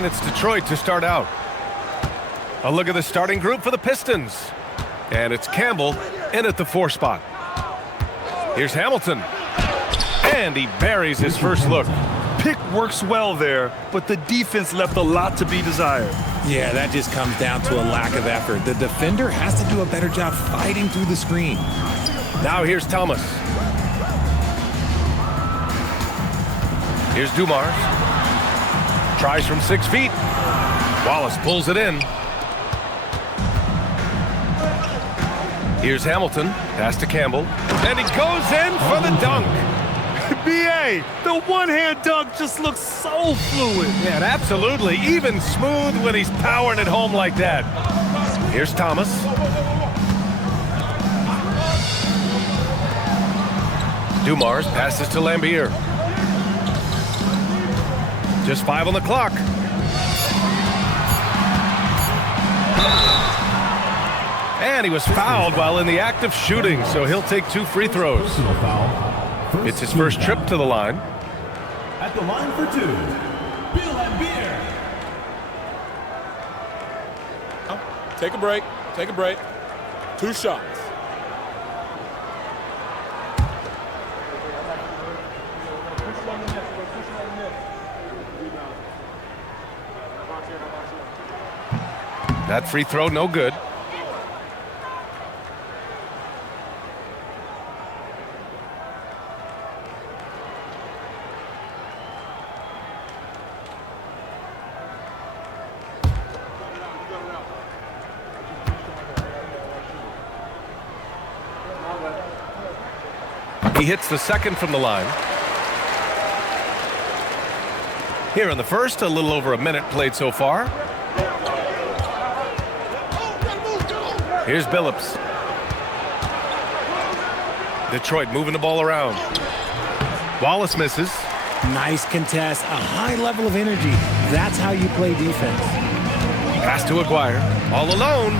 And it's Detroit to start out. A look at the starting group for the Pistons. And it's Campbell in at the 4 spot. Here's Hamilton. And he buries his first look. Pick works well there, but the defense left a lot to be desired. Yeah, that just comes down to a lack of effort. The defender has to do a better job fighting through the screen. Now here's Thomas. Here's Dumars. Tries from 6 feet. Wallace pulls it in. Here's Hamilton. Pass to Campbell. And he goes in for the dunk. B.A., the one-hand dunk just looks so fluid. Yeah, absolutely. Even smooth when he's powering it home like that. Here's Thomas. Dumars passes to Lambier. Just 5 on the clock. And he was fouled while in the act of shooting, so he'll take 2 free throws. It's his first trip to the line. At the line for 2, Bill Lambier. Take a break. Take a break. 2 shots. That free throw, no good. He hits the second from the line. Here in the first, a little over a minute played so far. Here's Billups. Detroit moving the ball around. Wallace misses. Nice contest, a high level of energy. That's how you play defense. Pass to Aguirre. All alone.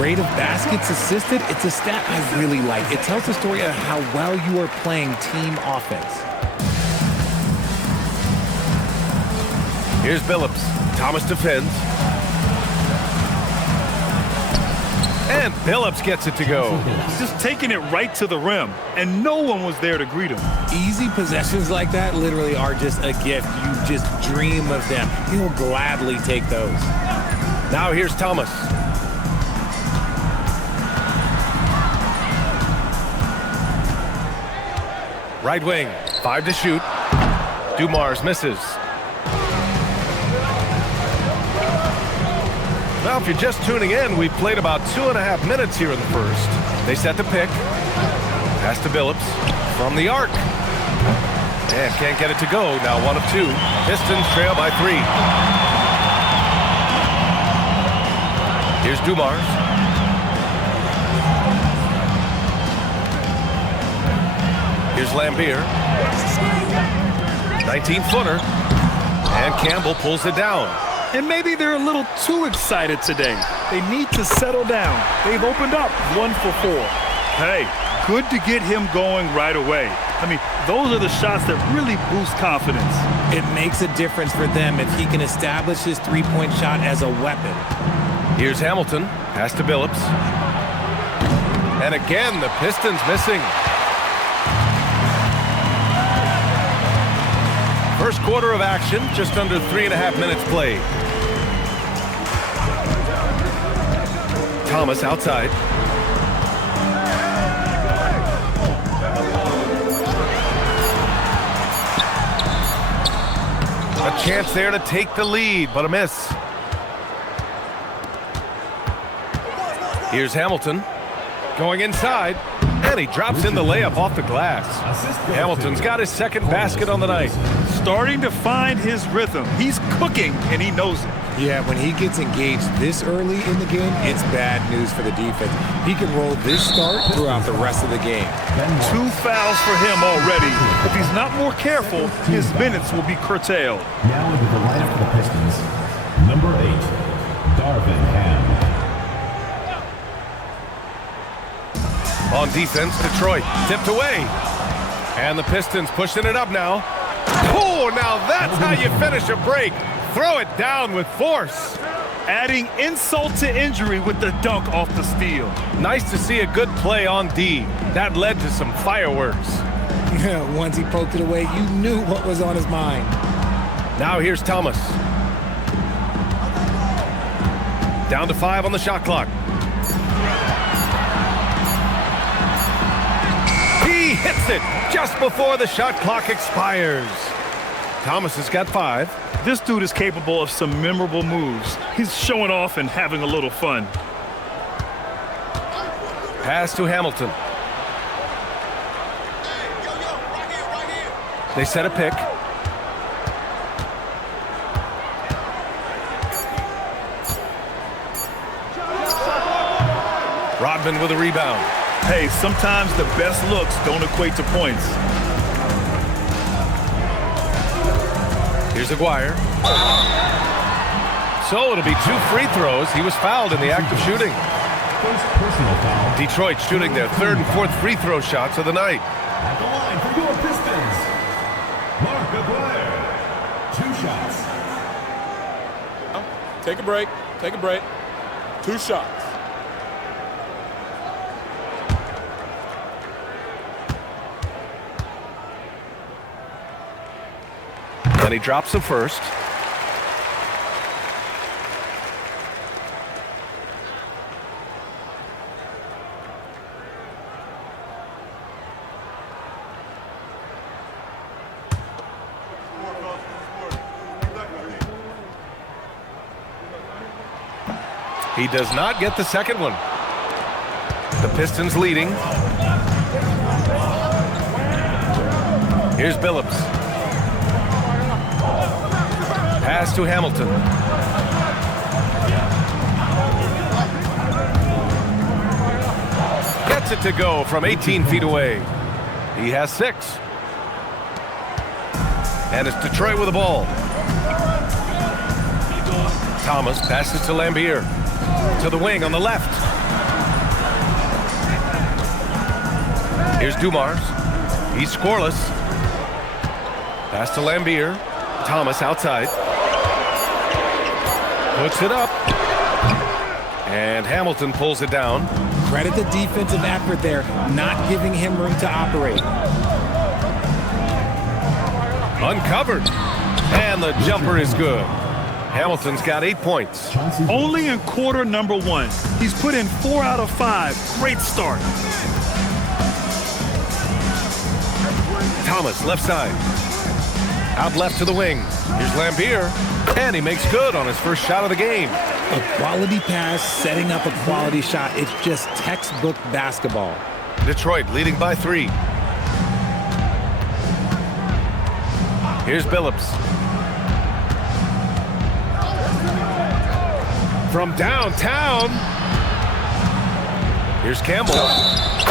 Rate of baskets assisted, it's a stat I really like. It tells the story of how well you are playing team offense. Here's Billups. Thomas defends. And Billups gets it to go. Just taking it right to the rim, and no one was there to greet him. Easy possessions like that literally are just a gift. You just dream of them. He'll gladly take those. Now here's Thomas. Right wing, 5 to shoot. Dumars misses. Well, if you're just tuning in, we've played about 2.5 minutes here in the first. They set the pick. Pass to Billups from the arc. And can't get it to go. Now 1 of 2. Pistons trail by 3. Here's Dumars. Here's Lambier. 19-footer. And Campbell pulls it down. And maybe they're a little too excited today. They need to settle down. They've opened up 1 for 4. Hey, good to get him going right away. I mean, those are the shots that really boost confidence. It makes a difference for them if he can establish his three-point shot as a weapon. Here's Hamilton. Pass to Billups. And again, the Pistons missing. First quarter of action, just under 3.5 minutes played. Thomas outside. A chance there to take the lead, but a miss. Here's Hamilton going inside, and he drops in the layup off the glass. Hamilton's got his second basket on the night. Starting to find his rhythm. He's cooking, and he knows it. Yeah, when he gets engaged this early in the game, it's bad news for the defense. He can roll this start throughout the rest of the game. 2 fouls for him already. If he's not more careful, his minutes will be curtailed. Now into the lineup for the Pistons. Number 8, Darvin Ham. On defense, Detroit tipped away. And the Pistons pushing it up now. Oh, now that's how you finish a break. throw it down with force. Adding insult to injury with the dunk off the steal. Nice to see a good play on D. That led to some fireworks. Once he poked it away, you knew what was on his mind. Now here's Thomas. Down to 5 on the shot clock. He hits it just before the shot clock expires. Thomas has got 5. This dude is capable of some memorable moves. He's showing off and having a little fun. Pass to Hamilton. They set a pick. Rodman with a rebound. Hey, sometimes the best looks don't equate to points. Here's Aguirre. So it'll be 2 free throws. He was fouled in the act of shooting. First personal foul. Detroit shooting their 3rd and 4th free throw shots of the night. At the line for your Pistons, Mark Aguirre. 2 shots. Take a break. Take a break. 2 shots. And he drops the first. He does not get the second one. The Pistons leading. Here's Billups. Pass to Hamilton. Gets it to go from 18 feet away. He has 6. And it's Detroit with the ball. Thomas passes to Lambier. To the wing on the left. Here's Dumars. He's scoreless. Pass to Lambier. Thomas outside. Puts it up. And Hamilton pulls it down. Credit the defensive effort there, not giving him room to operate. Uncovered. And the jumper is good. Hamilton's got 8 points. Only in quarter number 1. He's put in 4 out of 5. Great start. Thomas, left side. Out left to the wing. Here's Lambier. And he makes good on his first shot of the game. A quality pass, setting up a quality shot. It's just textbook basketball. Detroit leading by 3. Here's Billups. From downtown. Here's Campbell.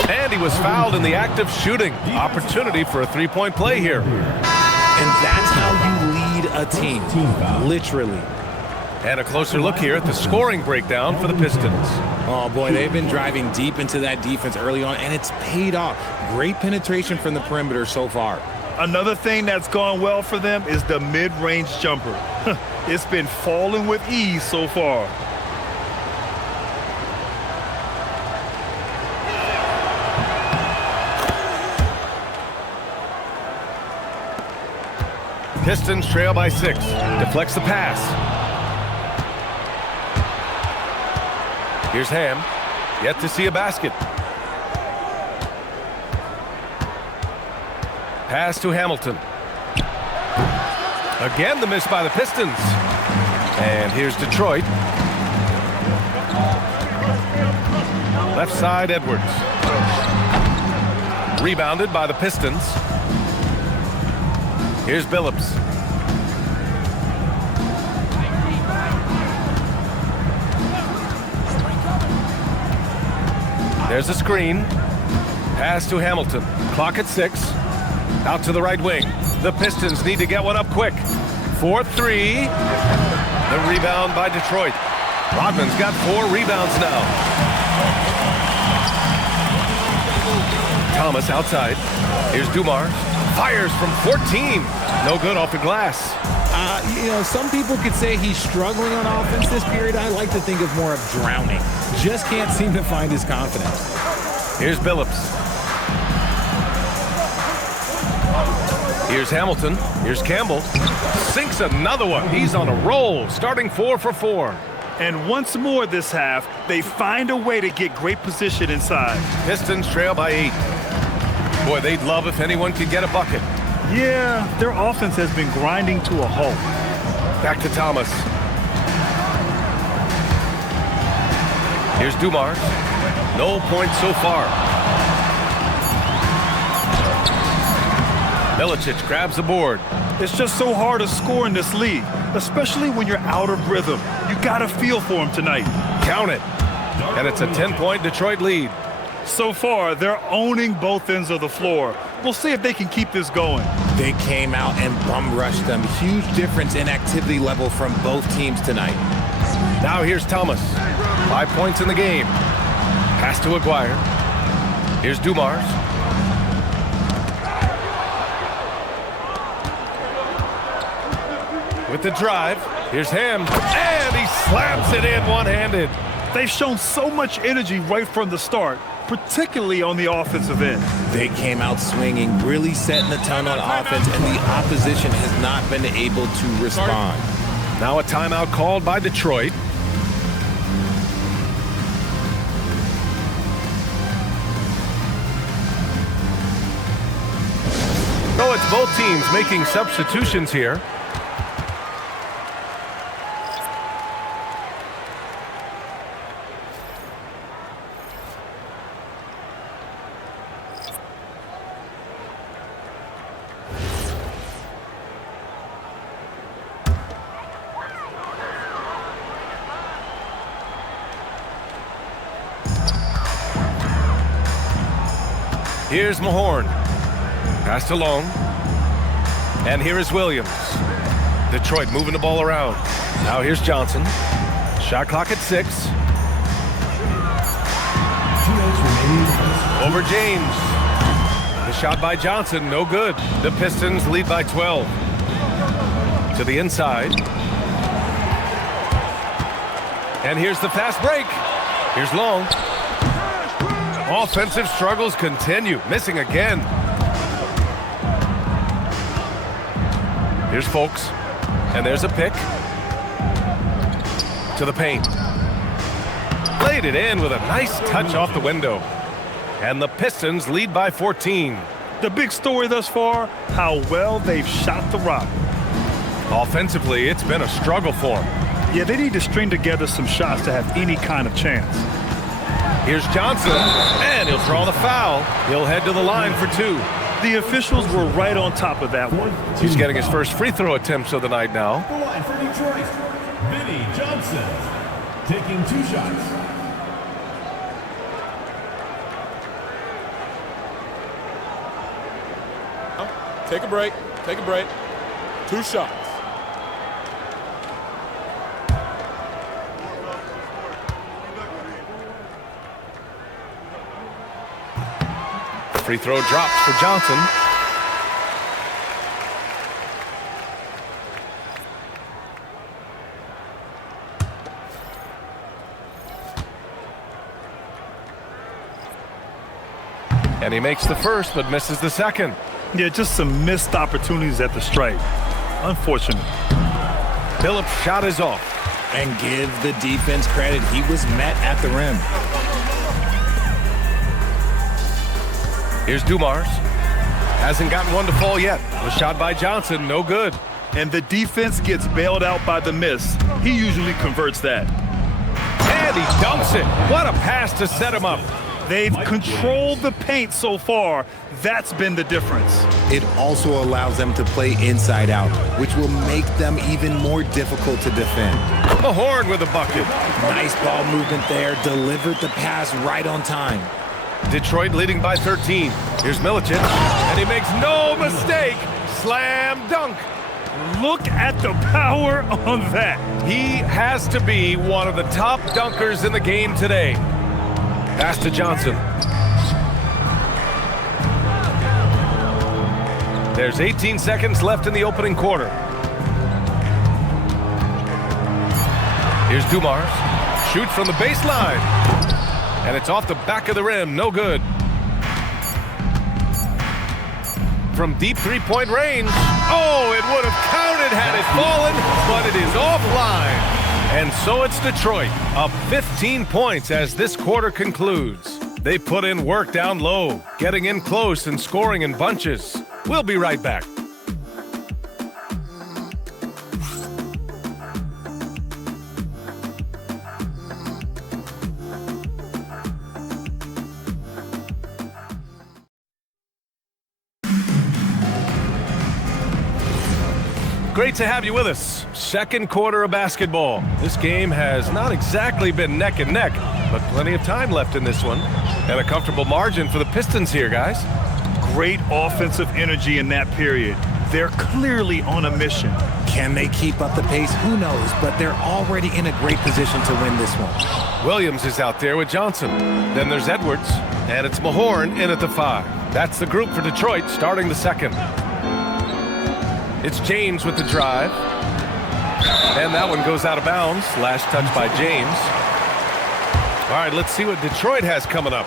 And he was fouled in the act of shooting. Opportunity for a 3-point play here. And that's how you lead a team, literally. And a closer look here at the scoring breakdown for the Pistons. Oh, boy, they've been driving deep into that defense early on, and it's paid off. Great penetration from the perimeter so far. Another thing that's gone well for them is the mid-range jumper. It's been falling with ease so far. Pistons trail by 6. Deflects the pass. Here's Ham. Yet to see a basket. Pass to Hamilton. Again, the miss by the Pistons. And here's Detroit. Left side, Edwards. Rebounded by the Pistons. Here's Billups. There's a screen. Pass to Hamilton. Clock at 6. Out to the right wing. The Pistons need to get one up quick. 4-3. The rebound by Detroit. Rodman's got 4 rebounds now. Thomas outside. Here's Dumars. Fires from 14. No good off the glass. Some people could say he's struggling on offense this period. I like to think of more of drowning. Just can't seem to find his confidence. Here's Billups. Here's Hamilton. Here's Campbell. Sinks another one. He's on a roll, starting 4 for 4. And once more this half, they find a way to get great position inside. Pistons trail by 8. Boy, they'd love if anyone could get a bucket. Yeah, their offense has been grinding to a halt. Back to Thomas. Here's Dumars. No points so far. Milicic grabs the board. It's just so hard to score in this league, especially when you're out of rhythm. You got a feel for him tonight. Count it. And it's a 10-point Detroit lead. So far, they're owning both ends of the floor. We'll see if they can keep this going. They came out and bum rushed them. Huge difference in activity level from both teams tonight. Now here's Thomas. 5 points in the game. Pass to Aguirre. Here's Dumars. With the drive. Here's Ham. And he slams it in one-handed. They've shown so much energy right from the start, particularly on the offensive end. They came out swinging, really setting the tone on offense, and the opposition has not been able to respond. Now a timeout called by Detroit. So it's both teams making substitutions here. Here's Mahorn. Passed along. And here is Williams. Detroit moving the ball around. Now here's Johnson. Shot clock at 6. Over James. The shot by Johnson, no good. The Pistons lead by 12. To the inside. And here's the fast break. Here's Long. Offensive struggles continue. Missing again. Here's Folks. And there's a pick. To the paint. Played it in with a nice touch off the window. And the Pistons lead by 14. The big story thus far, how well they've shot the rock. Offensively, it's been a struggle for them. Yeah, they need to string together some shots to have any kind of chance. Here's Johnson, and he'll draw the foul. He'll head to the line for 2. The officials were right on top of that one. He's getting his first free throw attempts of the night now. The line for Detroit, Vinny Johnson, taking 2 shots. Take a break. Take a break. 2 shots. Free throw drops for Johnson. And he makes the first, but misses the second. Yeah, just some missed opportunities at the stripe. Unfortunate. Phillips' shot is off. And give the defense credit. He was met at the rim. Here's Dumars. Hasn't gotten one to fall yet. The shot by Johnson, no good. And the defense gets bailed out by the miss. He usually converts that. And he dunks it. What a pass to set him up. They've controlled the paint so far. That's been the difference. It also allows them to play inside out, which will make them even more difficult to defend. Mahorn with a bucket. Nice ball movement there. Delivered the pass right on time. Detroit leading by 13. Here's Milicic, and he makes no mistake. Slam dunk. Look at the power on that. He has to be one of the top dunkers in the game today. Pass to Johnson. There's 18 seconds left in the opening quarter. Here's Dumars. Shoots from the baseline. And it's off the back of the rim. No good. From deep three-point range. Oh, it would have counted had it fallen, but it is offline. And so it's Detroit, up 15 points as this quarter concludes. They put in work down low, getting in close and scoring in bunches. We'll be right back. Great to have you with us. Second quarter of basketball. This game has not exactly been neck and neck, but plenty of time left in this one. And a comfortable margin for the Pistons here, guys. Great offensive energy in that period. They're clearly on a mission. Can they keep up the pace? Who knows, but they're already in a great position to win this one. Williams is out there with Johnson. Then there's Edwards, and it's Mahorn in at the 5. That's the group for Detroit starting the second. It's James with the drive. And that one goes out of bounds. Last touch by James. All right, let's see what Detroit has coming up.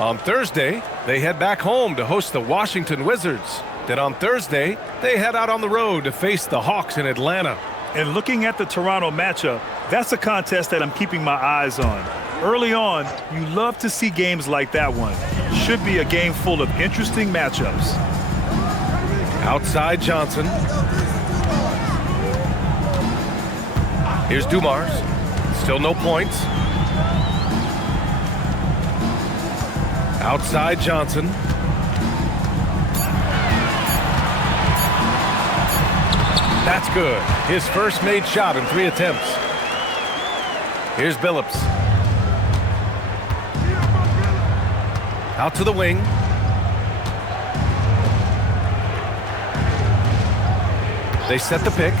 On Thursday, they head back home to host the Washington Wizards. Then on Thursday, they head out on the road to face the Hawks in Atlanta. And looking at the Toronto matchup, that's a contest that I'm keeping my eyes on. Early on, you love to see games like that one. Should be a game full of interesting matchups. Outside Johnson. Here's Dumars. Still no points. Outside Johnson. That's good. His first made shot in 3 attempts. Here's Billups. Out to the wing. They set the pick.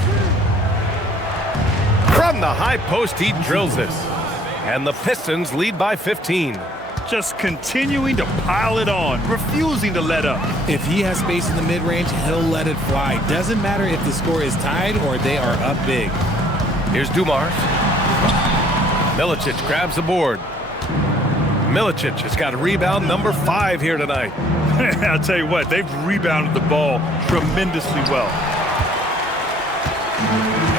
From the high post, he drills it. And the Pistons lead by 15. Just continuing to pile it on, refusing to let up. If he has space in the mid-range, he'll let it fly. Doesn't matter if the score is tied or they are up big. Here's Dumars. Milicic grabs the board. Milicic has got rebound number 5 here tonight. I'll tell you what, they've rebounded the ball tremendously well.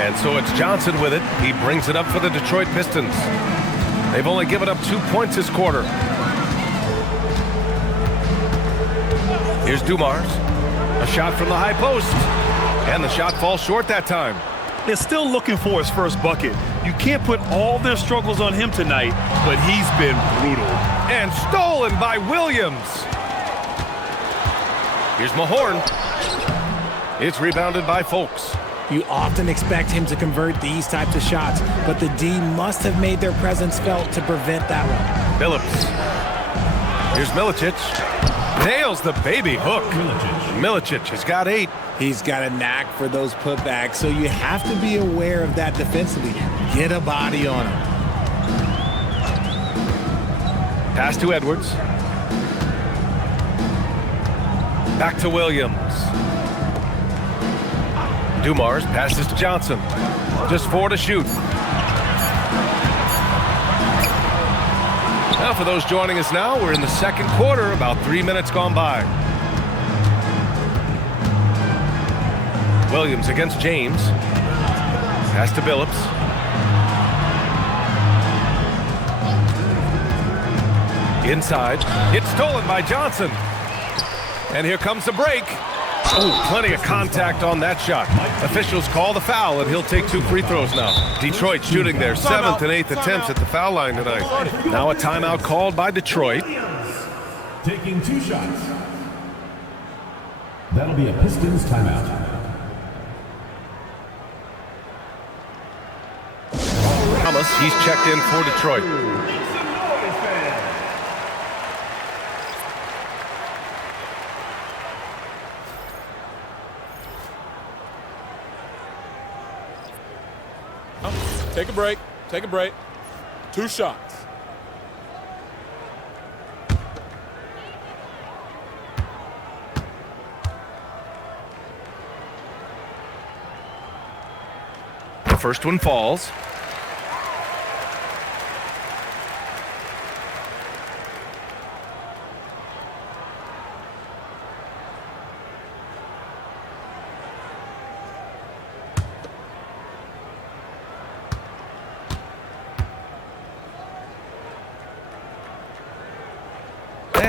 And so it's Johnson with it. He brings it up for the Detroit Pistons. They've only given up 2 points this quarter. Here's Dumars. A shot from the high post. And the shot falls short that time. They're still looking for his first bucket. You can't put all their struggles on him tonight, but he's been brutal. And stolen by Williams. Here's Mahorn. It's rebounded by Folks. You often expect him to convert these types of shots, but the D must have made their presence felt to prevent that one. Billups. Here's Milicic. Nails the baby hook. Milicic has got 8. He's got a knack for those putbacks, so you have to be aware of that defensively. Get a body on him. Pass to Edwards. Back to Williams. Dumars passes to Johnson. Just 4 to shoot. Now for those joining us now, we're in the second quarter, about 3 minutes gone by. Williams against James. Pass to Billups. Inside. It's stolen by Johnson. And here comes the break. Oh, plenty of contact on that shot. Officials call the foul, and he'll take 2 free throws now. Detroit shooting their 7th and 8th attempts at the foul line tonight. Now a timeout called by Detroit. Taking 2 shots. That'll be a Pistons timeout. Thomas, he's checked in for Detroit. Take a break. Take a break. 2 shots. The first one falls.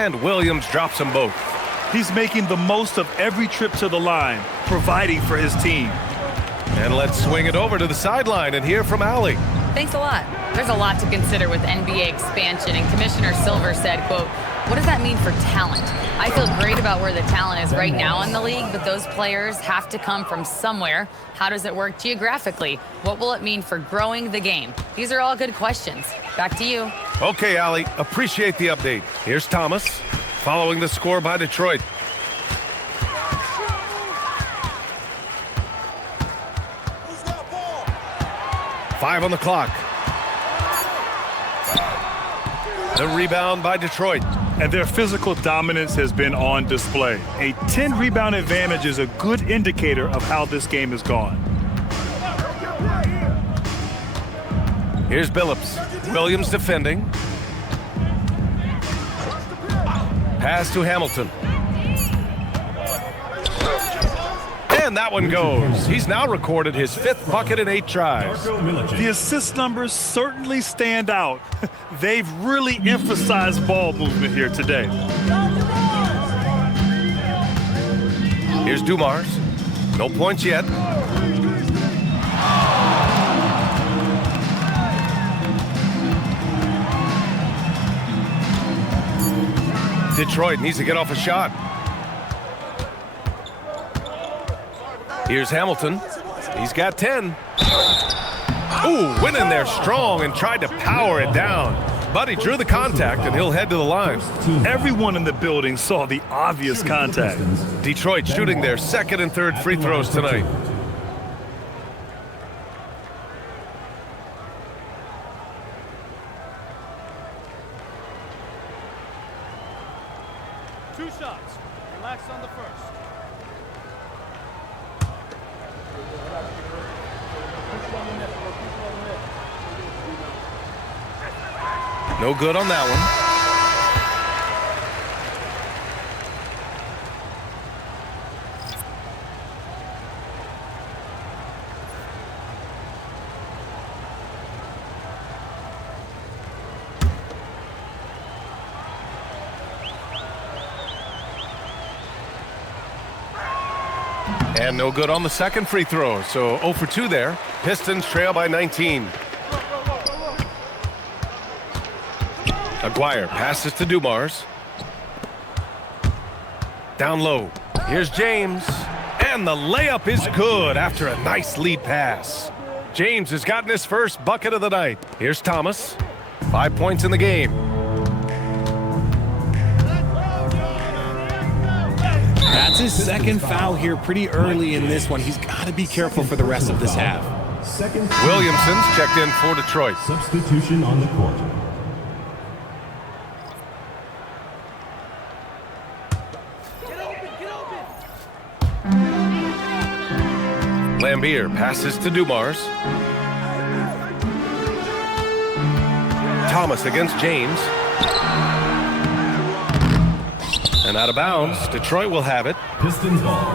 And Williams drops them both. He's making the most of every trip to the line, providing for his team. And let's swing it over to the sideline and hear from Allie. Thanks a lot. There's a lot to consider with NBA expansion, and Commissioner Silver said, quote, "What does that mean for talent? I feel great about where the talent is right now in the league, but those players have to come from somewhere. How does it work geographically? What will it mean for growing the game?" These are all good questions. Back to you. Okay, Allie, appreciate the update. Here's Thomas, following the score by Detroit. Five on the clock. The rebound by Detroit. And their physical dominance has been on display. A 10-rebound advantage is a good indicator of how this game has gone. Here's Billups. Williams defending. Pass to Hamilton. And that one goes. He's now recorded his 5th bucket in 8 tries. The assist numbers certainly stand out. They've really emphasized ball movement here today. Here's Dumars. No points yet. Detroit needs to get off a shot. Here's Hamilton. He's got 10. Ooh, went in there strong and tried to power it down. But he drew the contact, and he'll head to the line. Everyone in the building saw the obvious contact. Detroit shooting their 2nd and 3rd free throws tonight. Two shots. Relax on the first. No good on that one. And no good on the 2nd free throw, so 0 for 2 there. Pistons trail by 19. Aguirre passes to Dumars. Down low. Here's James. And the layup is good after a nice lead pass. James has gotten his first bucket of the night. Here's Thomas. 5 points in the game. That's his 2nd foul here pretty early in this one. He's got to be careful for the rest of this half. Williamson's checked in for Detroit. Substitution on the court. Lambier passes to Dumars. Thomas against James. And out of bounds, Detroit will have it. Pistons ball.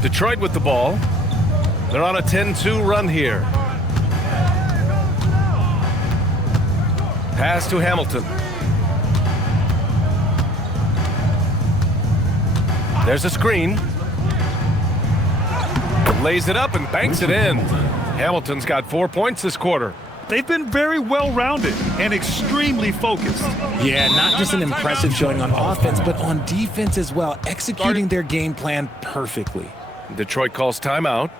Detroit with the ball. They're on a 10-2 run here. Pass to Hamilton. There's a screen. Lays it up and banks it in. Hamilton's got 4 points this quarter. They've been very well-rounded and extremely focused. Yeah, not just an impressive showing on offense, but on defense as well, executing their game plan perfectly. Detroit calls timeout.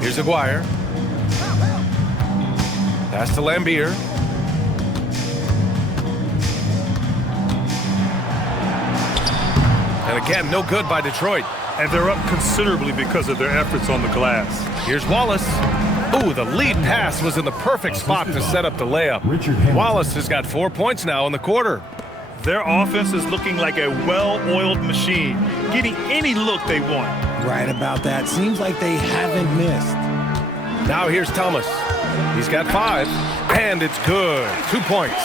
Here's Aguirre. Pass to Lambier. And again, no good by Detroit. And they're up considerably because of their efforts on the glass. Here's Wallace. Ooh, the lead pass was in the perfect spot to set up the layup. Wallace has got 4 points now in the quarter. Their offense is looking like a well-oiled machine, getting any look they want. Right about that. Seems like they haven't missed. Now here's Thomas. He's got 5, and it's good. 2 points.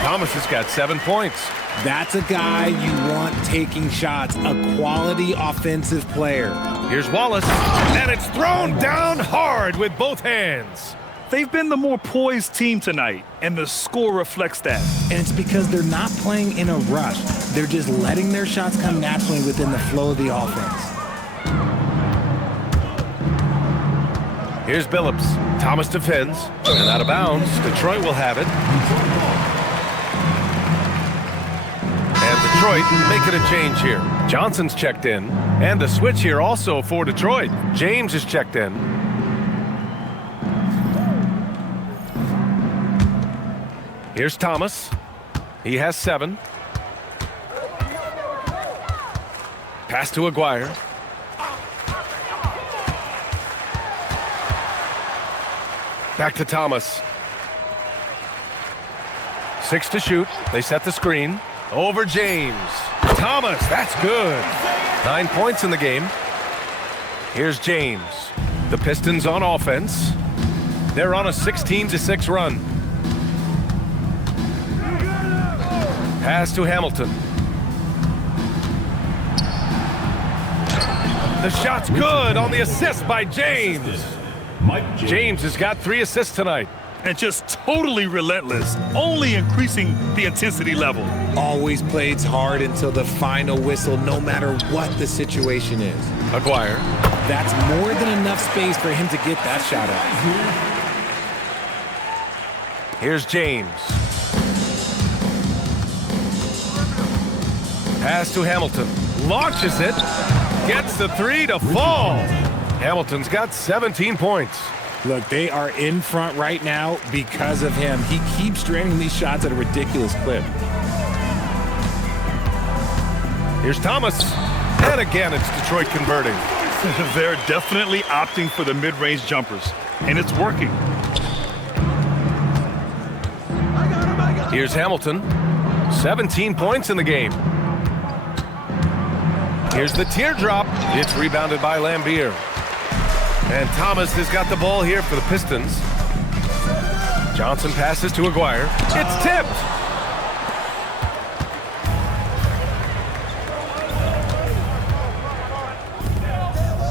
Thomas has got 7 points. That's a guy you want taking shots, a quality offensive player. Here's Wallace, and it's thrown down hard with both hands. They've been the more poised team tonight, and the score reflects that. And it's because they're not playing in a rush. They're just letting their shots come naturally within the flow of the offense. Here's Billups. Thomas defends, and out of bounds. Detroit will have it. And Detroit making a change here. Johnson's checked in, and a switch here also for Detroit. James is checked in. Here's Thomas. He has 7. Pass to Aguirre. Back to Thomas. 6 to shoot. They set the screen. Over James. Thomas, that's good. 9 points in the game. Here's James. The Pistons on offense. They're on a 16-6 run. Pass to Hamilton. The shot's good on the assist by James. James has got 3 assists tonight. And just totally relentless, only increasing the intensity level. Always plays hard until the final whistle, no matter what the situation is. Aguirre. That's more than enough space for him to get that shot off. Here's James. Pass to Hamilton. Launches it. Gets the 3 to fall. Hamilton's got 17 points. Look, they are in front right now because of him. He keeps draining these shots at a ridiculous clip. Here's Thomas. And again, it's Detroit converting. They're definitely opting for the mid-range jumpers, and it's working. Here's Hamilton. 17 points in the game. Here's the teardrop. It's rebounded by Lambier. And Thomas has got the ball here for the Pistons. Johnson passes to Aguirre. It's tipped.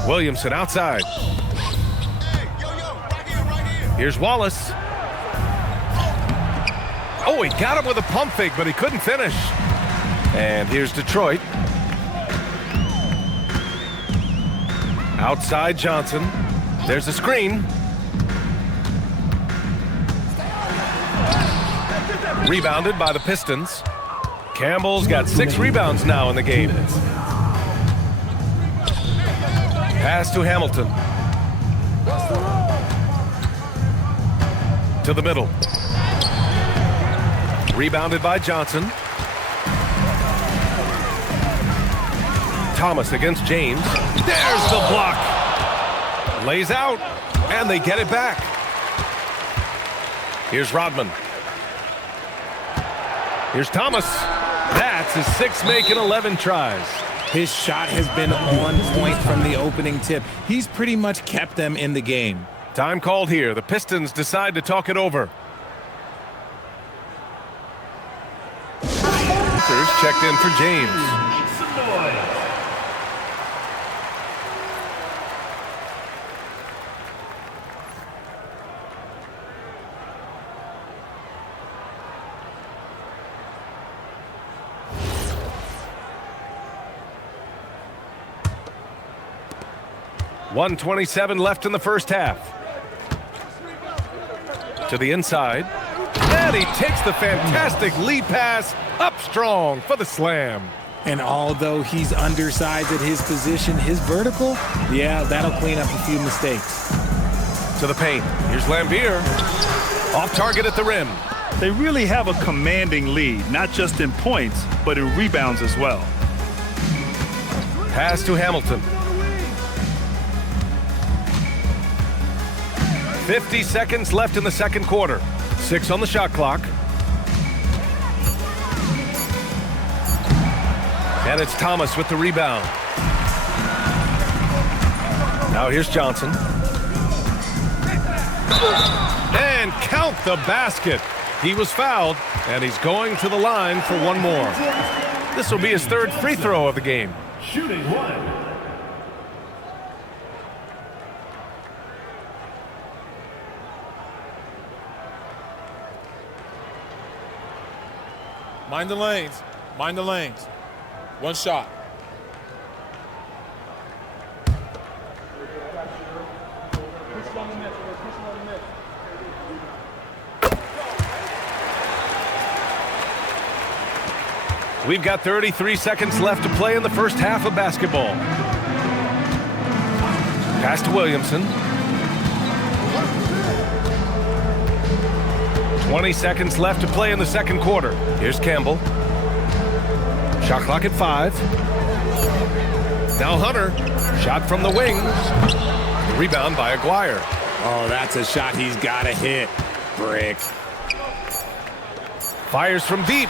Williamson outside. Here's Wallace. Oh, he got him with a pump fake, but he couldn't finish. And here's Detroit. Outside Johnson. There's a screen. Rebounded by the Pistons. Campbell's got 6 rebounds now in the game. Pass to Hamilton. To the middle. Rebounded by Johnson. Thomas against James. There's the block. Lays out, and they get it back. Here's Rodman. Here's Thomas. That's his 6th make in 11 tries. His shot has been on point from the opening tip. He's pretty much kept them in the game. Time called here. The Pistons decide to talk it over. Checked in for James. .127 left in the first half. To the inside. And he takes the fantastic lead pass up strong for the slam. And although he's undersized at his position, his vertical, yeah, that'll clean up a few mistakes. To the paint. Here's Lambier. Off target at the rim. They really have a commanding lead, not just in points, but in rebounds as well. Pass to Hamilton. 50 seconds left in the second quarter. 6 on the shot clock. And it's Thomas with the rebound. Now here's Johnson. And count the basket. He was fouled, and he's going to the line for one more. This will be his third free throw of the game. Shooting one. Mind the lanes. Mind the lanes. One shot. We've got 33 seconds left to play in the first half of basketball. Pass to Williamson. 20 seconds left to play in the second quarter. Here's Campbell. Shot clock at 5. Now Hunter. Shot from the wings. Rebound by Aguirre. Oh, that's a shot he's got to hit. Brick. Fires from deep.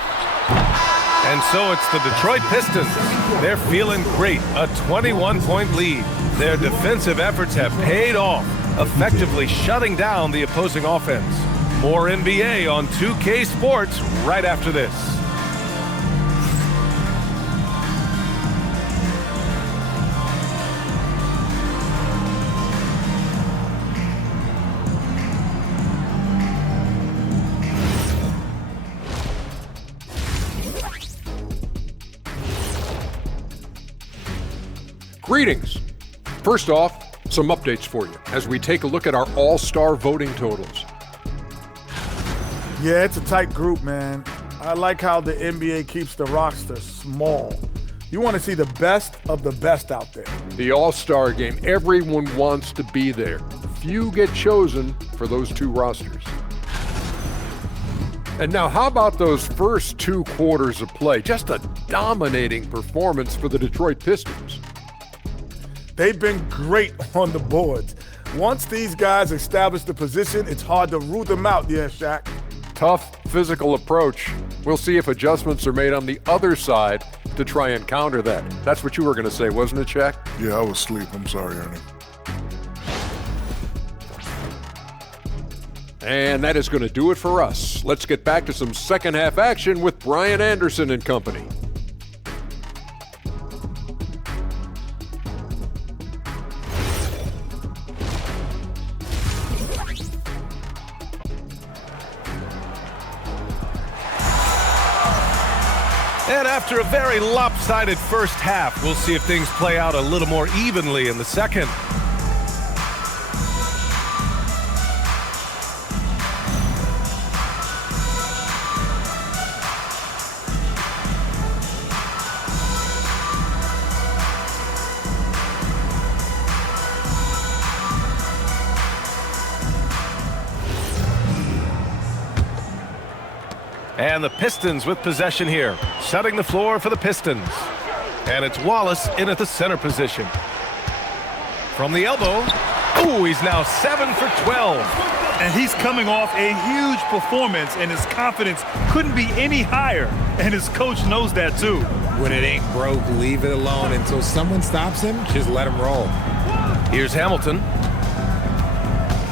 And so it's the Detroit Pistons. They're feeling great. A 21-point lead. Their defensive efforts have paid off, effectively shutting down the opposing offense. More NBA on 2K Sports right after this. Greetings. First off, some updates for you as we take a look at our all-star voting totals. Yeah, it's a tight group, man. I like how the NBA keeps the roster small. You want to see the best of the best out there. The all-star game, everyone wants to be there. Few get chosen for those two rosters. And now how about those first 2 quarters of play? Just a dominating performance for the Detroit Pistons. They've been great on the boards. Once these guys establish the position, it's hard to root them out, yeah, Shaq. Tough physical approach. We'll see if adjustments are made on the other side to try and counter that. That's what you were going to say, wasn't it, Shaq? Yeah, I was asleep. I'm sorry, Ernie. And that is going to do it for us. Let's get back to some second half action with Brian Anderson and company. And after a very lopsided first half, we'll see if things play out a little more evenly in the second. And the Pistons with possession here, setting the floor for the Pistons. And it's Wallace in at the center position. From the elbow, ooh, he's now 7 for 12. And he's coming off a huge performance, and his confidence couldn't be any higher. And his coach knows that too. When it ain't broke, leave it alone until someone stops him. Just let him roll. Here's Hamilton.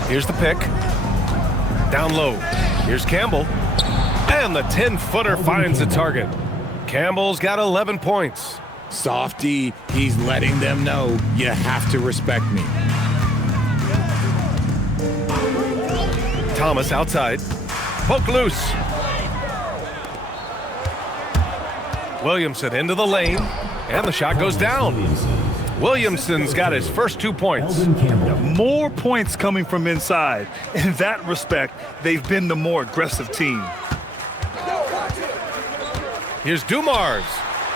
Here's the pick. Down low. Here's Campbell. And the 10-footer finds the target. Campbell's got 11 points. Softy, he's letting them know you have to respect me. Thomas outside. Poke loose. Williamson into the lane. And the shot goes down. Williamson's got his first 2 points. More points coming from inside. In that respect, they've been the more aggressive team. Here's Dumars.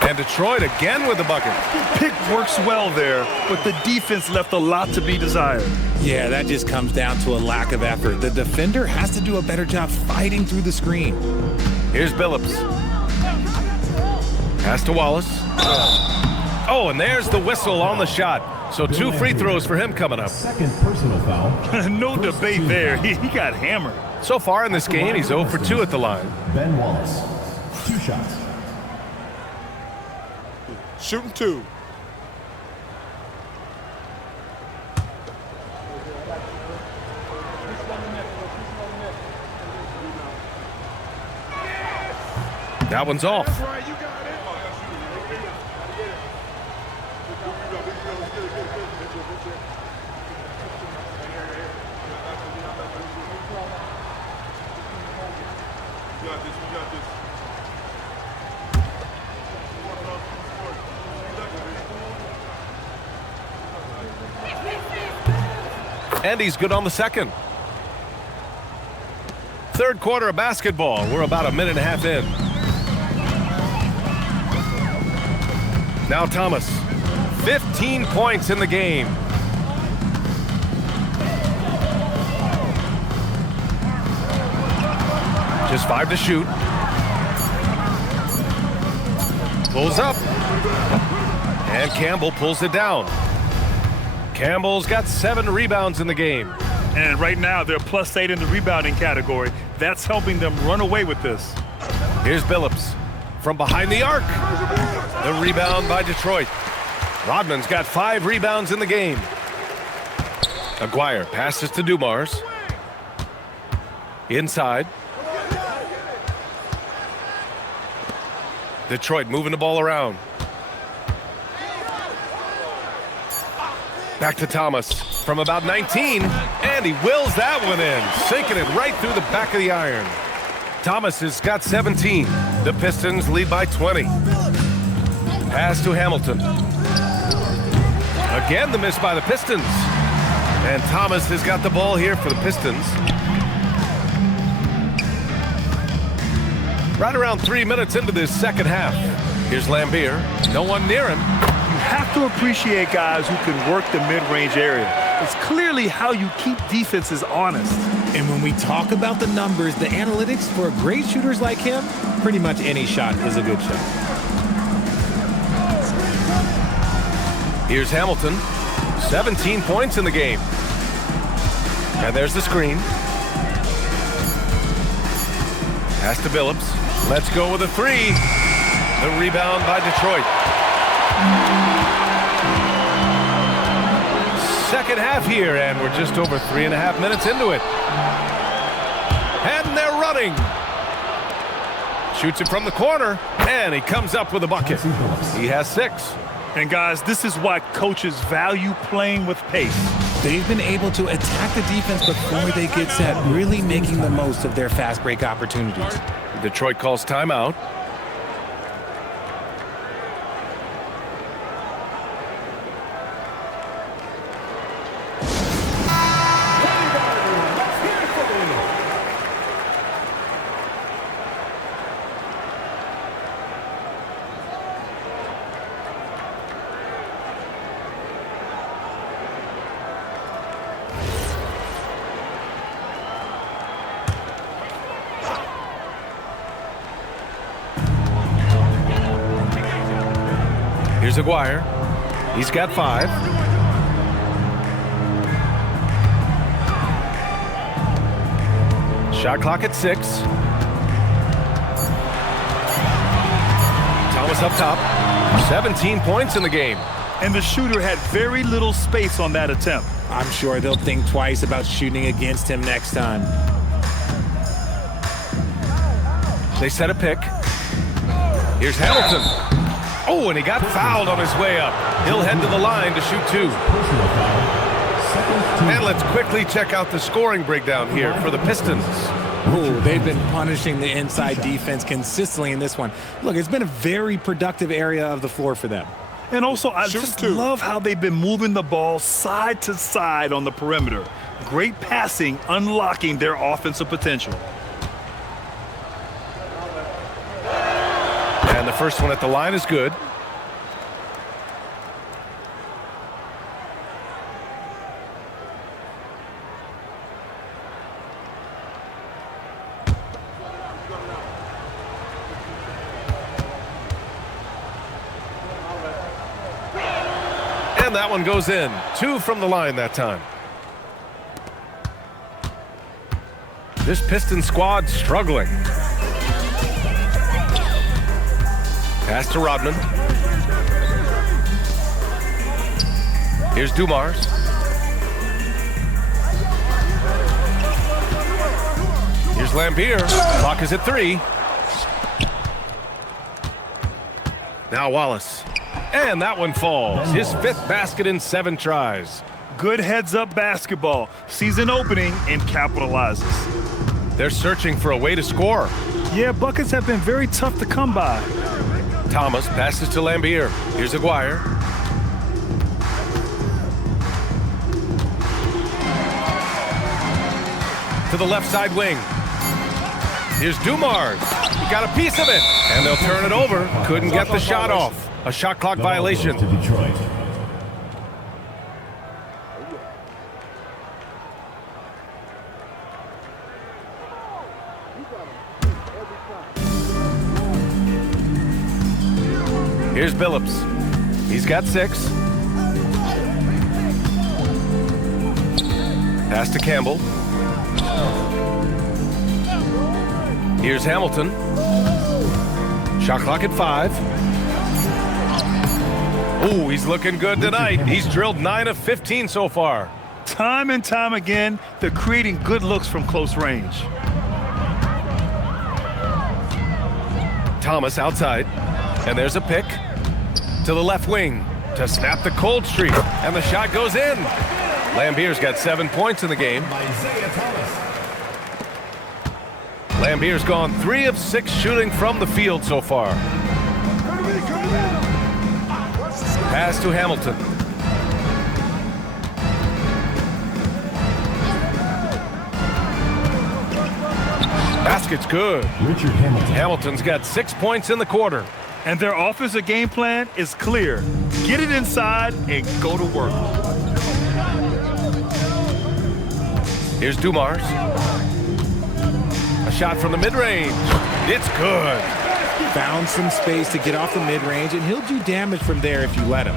And Detroit again with the bucket. Pick works well there, but the defense left a lot to be desired. Yeah, that just comes down to a lack of effort. The defender has to do a better job fighting through the screen. Here's Billups. Pass to Wallace. Oh, and there's the whistle on the shot. So 2 free throws for him coming up. Second personal foul. No debate there. He got hammered. So far in this game, he's 0 for 2 at the line. Ben Wallace. 2 shots. Shooting 2. That one's off. And he's good on the second. Third quarter of basketball. We're about a minute and a half in. Now Thomas. 15 points in the game. Just 5 to shoot. Pulls up. And Campbell pulls it down. Campbell's got 7 rebounds in the game. And right now, they're +8 in the rebounding category. That's helping them run away with this. Here's Billups from behind the arc. The rebound by Detroit. Rodman's got 5 rebounds in the game. Aguirre passes to Dumars. Inside. Detroit moving the ball around. Back to Thomas from about 19, and he wills that one in, sinking it right through the back of the iron. Thomas has got 17. The Pistons lead by 20. Pass to Hamilton. Again, the miss by the Pistons. And Thomas has got the ball here for the Pistons. Right around 3 minutes into this second half. Here's Lambier. No one near him. You have to appreciate guys who can work the mid-range area. It's clearly how you keep defenses honest. And when we talk about the numbers, the analytics for great shooters like him, pretty much any shot is a good shot. Here's Hamilton. 17 points in the game. And there's the screen. Pass to Billups. Let's go with a 3. The rebound by Detroit. Second half here, and we're just over 3.5 minutes into it. And they're running. Shoots it from the corner, and he comes up with a bucket. He has 6. And guys, this is why coaches value playing with pace. They've been able to attack the defense before they get set, really making the most of their fast break opportunities. Detroit calls timeout. Here's Aguirre. He's got 5. Shot clock at 6. Thomas up top. 17 points in the game. And the shooter had very little space on that attempt. I'm sure they'll think twice about shooting against him next time. They set a pick. Here's Hamilton. Oh, and he got fouled on his way up. He'll head to the line to shoot 2. And let's quickly check out the scoring breakdown here for the Pistons. Ooh, they've been punishing the inside defense consistently in this one. Look, it's been a very productive area of the floor for them. And also, I just love how they've been moving the ball side to side on the perimeter. Great passing, unlocking their offensive potential. And the first one at the line is good. And that one goes in. 2 from the line that time. This Piston squad struggling. Pass to Rodman. Here's Dumars. Here's Lambier. Clock is at 3. Now Wallace. And that one falls. His 5th basket in 7 tries. Good heads-up basketball. Sees an opening and capitalizes. They're searching for a way to score. Yeah, buckets have been very tough to come by. Thomas passes to Lambier. Here's Aguirre. To the left side wing. Here's Dumars. He got a piece of it. And they'll turn it over. Couldn't get the shot off. A shot clock violation. To Detroit. Here's Billups. He's got 6. Pass to Campbell. Here's Hamilton. Shot clock at 5. Oh, he's looking good tonight. He's drilled 9 of 15 so far. Time and time again, they're creating good looks from close range. Thomas outside. And there's a pick. To the left wing to snap the cold streak. And the shot goes in. Lambier's got 7 points in the game. Lambier's gone 3 of 6 shooting from the field so far. Pass to Hamilton. Basket's good. Richard Hamilton. Hamilton's got 6 points in the quarter. And their offensive game plan is clear. Get it inside and go to work. Here's Dumars. A shot from the mid-range. It's good. Found some space to get off the mid-range, and he'll do damage from there if you let him.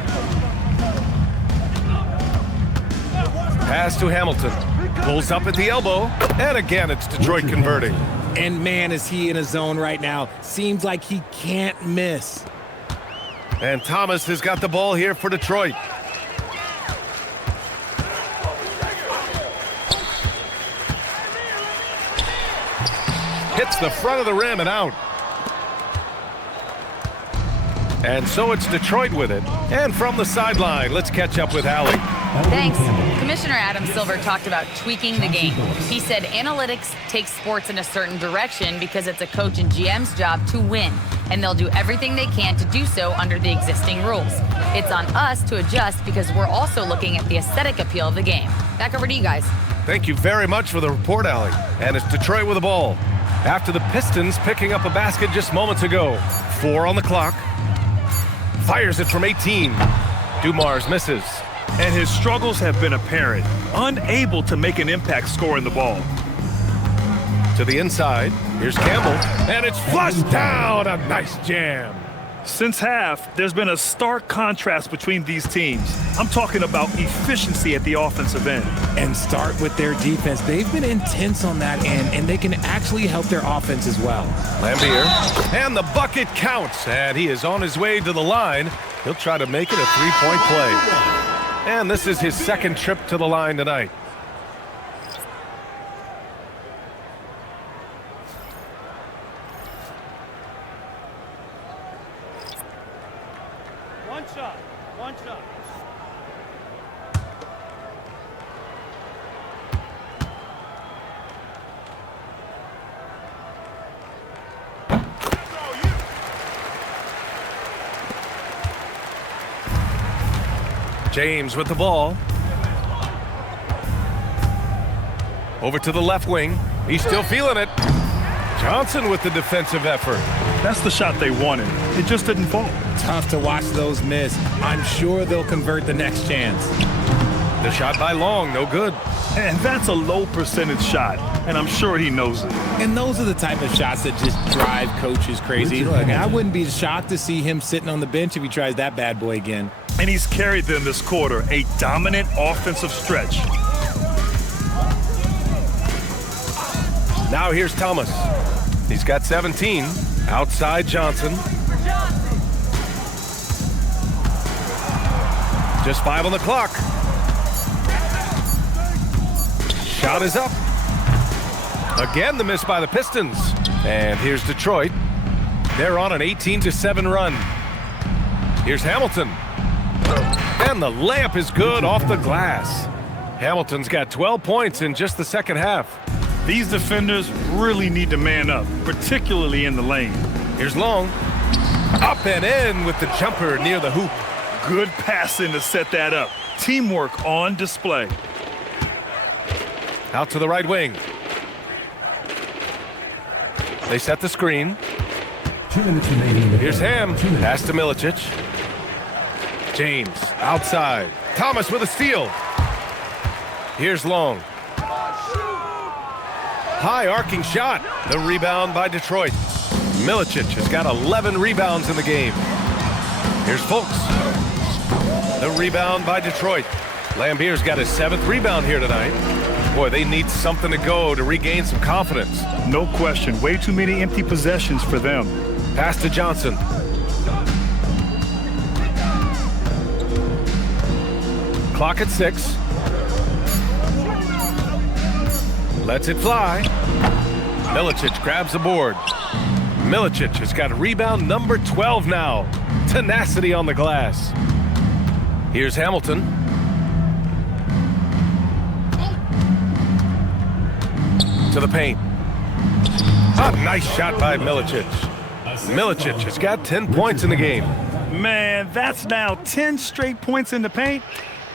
Pass to Hamilton. Pulls up at the elbow. And again, it's Detroit converting. And man, is he in a zone right now. Seems like he can't miss. And Thomas has got the ball here for Detroit. Hits the front of the rim and out. And so it's Detroit with it. And from the sideline, let's catch up with Allie. Thanks. Commissioner Adam Silver talked about tweaking the game. He said analytics takes sports in a certain direction because it's a coach and GM's job to win, and they'll do everything they can to do so under the existing rules. It's on us to adjust because we're also looking at the aesthetic appeal of the game. Back over to you guys. Thank you very much for the report, Allie. And it's Detroit with the ball. After the Pistons picking up a basket just moments ago. 4 on the clock. Fires it from 18. Dumars misses. And his struggles have been apparent. Unable to make an impact scoring the ball. To the inside. Here's Campbell. And it's flushed down. A nice jam. Since half, there's been a stark contrast between these teams. I'm talking about efficiency at the offensive end. And start with their defense. They've been intense on that end, and they can actually help their offense as well. Lambier. And the bucket counts. And he is on his way to the line. He'll try to make it a 3-point play. And this is his 2nd trip to the line tonight. One shot. One shot. James with the ball. Over to the left wing. He's still feeling it. Johnson with the defensive effort. That's the shot they wanted. It just didn't fall. Tough to watch those miss. I'm sure they'll convert the next chance. The shot by Long, no good. And that's a low percentage shot, and I'm sure he knows it. And those are the type of shots that just drive coaches crazy. Look, I wouldn't be shocked to see him sitting on the bench if he tries that bad boy again. And he's carried them this quarter, a dominant offensive stretch. Now here's Thomas. He's got 17. Outside Johnson. Just 5 on the clock. Shot is up. Again, the miss by the Pistons. And here's Detroit. They're on an 18-7 run. Here's Hamilton. And the layup is good off the glass. Hamilton's got 12 points in just the second half. These defenders really need to man up, particularly in the lane. Here's Long. Up and in with the jumper near the hoop. Good passing to set that up. Teamwork on display. Out to the right wing. They set the screen. 2 minutes remaining in the Here's third. Ham. 2 minutes. Pass to Milicic. James outside. Thomas with a steal. Here's Long. High arcing shot. The rebound by Detroit. Milicic has got 11 rebounds in the game. Here's Fultz. The rebound by Detroit. Lambier's got his 7th rebound here tonight. Boy, they need something to go to regain some confidence. No question. Way too many empty possessions for them. Pass to Johnson. Clock at 6. Lets it fly. Milicic grabs the board. Milicic has got rebound number 12 now. Tenacity on the glass. Here's Hamilton. To the paint. A nice shot by Milicic. Milicic has got 10 points in the game. Man, that's now 10 straight points in the paint.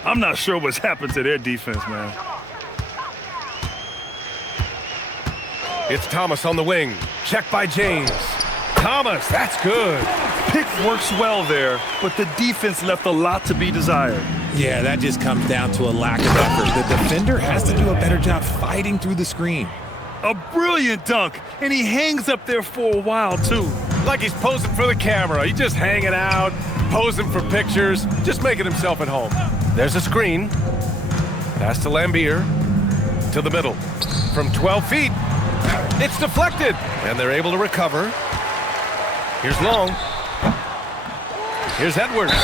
I'm not sure what's happened to their defense, man. It's Thomas on the wing. Check by James. Thomas, that's good. Pick works well there, but the defense left a lot to be desired. Yeah, that just comes down to a lack of effort. The defender has to do a better job fighting through the screen. A brilliant dunk, and he hangs up there for a while, too. Like he's posing for the camera. He's just hanging out, posing for pictures, just making himself at home. There's a screen. Pass to Lambier. To the middle. From 12 feet. It's deflected. And they're able to recover. Here's Long. Here's Edwards.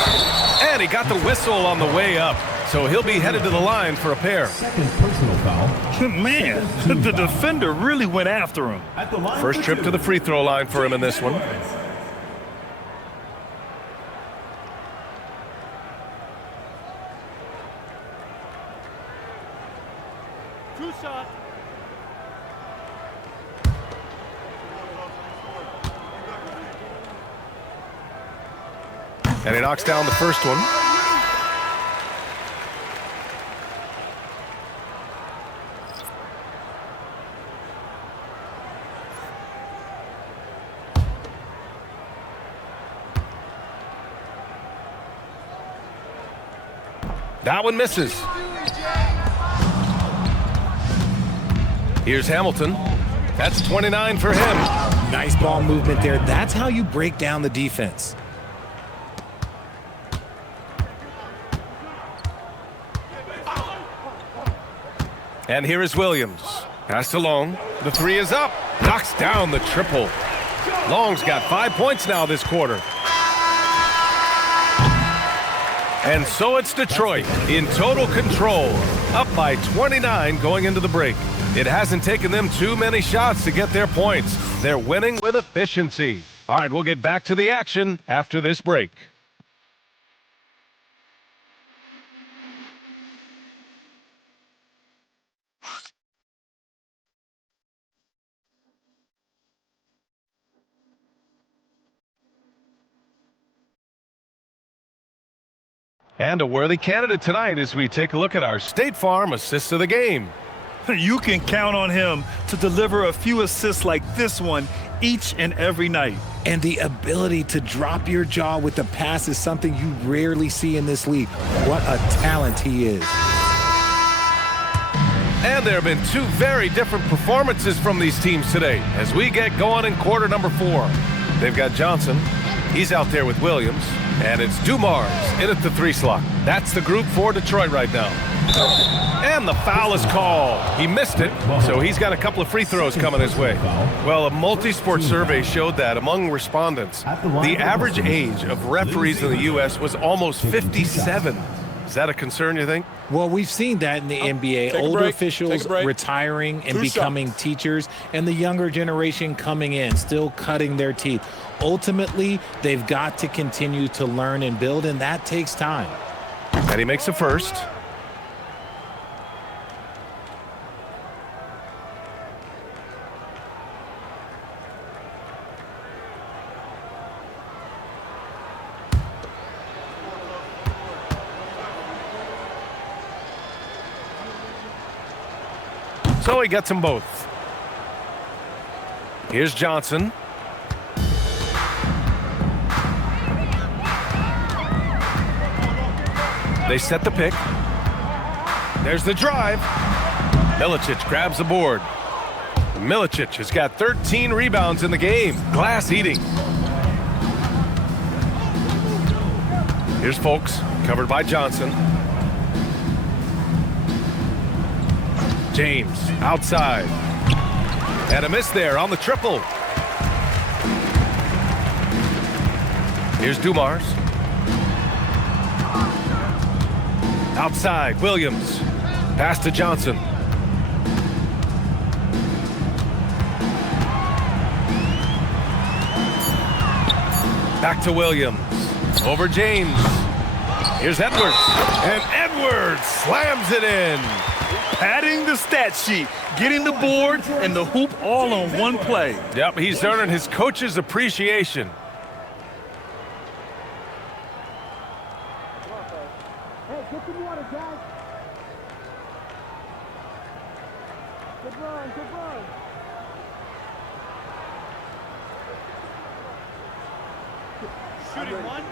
And he got the whistle on the way up. So he'll be headed to the line for a pair. Second personal foul. Man, the defender really went after him. At the line First for trip 2. to the free throw line for him in this one. Two shot. And he knocks down the first one. That one misses. Here's Hamilton. That's 29 for him. Nice ball movement there. That's how you break down the defense. And here is Williams. Pass to Long. The 3 is up. Knocks down the triple. Long's got 5 points now this quarter. And so it's Detroit in total control, up by 29 going into the break. It hasn't taken them too many shots to get their points. They're winning with efficiency. All right, we'll get back to the action after this break. And a worthy candidate tonight as we take a look at our State Farm assists of the game. You can count on him to deliver a few assists like this one each and every night. And the ability to drop your jaw with the pass is something you rarely see in this league. What a talent he is. And there have been 2 very different performances from these teams today as we get going in quarter number 4. They've got Johnson. He's out there with Williams, and it's Dumars in at the 3 slot. That's the group for Detroit right now. And the foul is called. He missed it, so he's got a couple of free throws coming his way. Well, a multi-sport survey showed that among respondents, the average age of referees in the U.S. was almost 57. Is that a concern, you think? Well, we've seen that in the NBA. Older officials retiring and becoming teachers, and the younger generation coming in, still cutting their teeth. Ultimately, they've got to continue to learn and build, and that takes time. And he makes a first. So he gets them both. Here's Johnson. They set the pick. There's the drive. Milicic grabs the board. Milicic has got 13 rebounds in the game. Glass eating. Here's Folks, covered by Johnson. James outside. And a miss there on the triple. Here's Dumars. Outside, Williams. Pass to Johnson. Back to Williams. Over James. Here's Edwards. And Edwards slams it in. Padding the stat sheet, getting the board and the hoop all on one play. Yep, he's earning his coach's appreciation. Hey, get some water, guys. Good run, good run. Shooting one.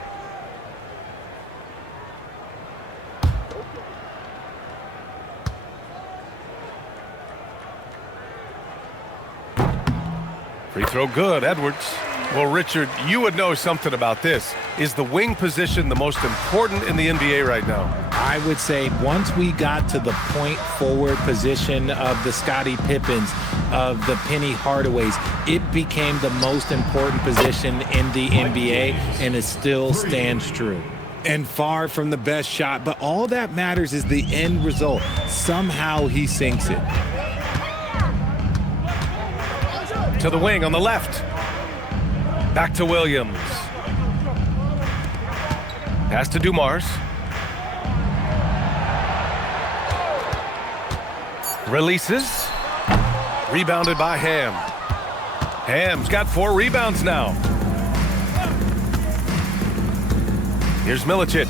Free throw good, Edwards. Well, Richard, you would know something about this. Is the wing position the most important in the NBA right now? I would say once we got to the point forward position of the Scottie Pippens, of the Penny Hardaways, it became the most important position in the NBA, and it still stands true. And far from the best shot, but all that matters is the end result. Somehow he sinks it. To the wing on the left. Back to Williams. Pass to Dumars. Releases. Rebounded by Ham. Ham's got 4 rebounds now. Here's Milicic.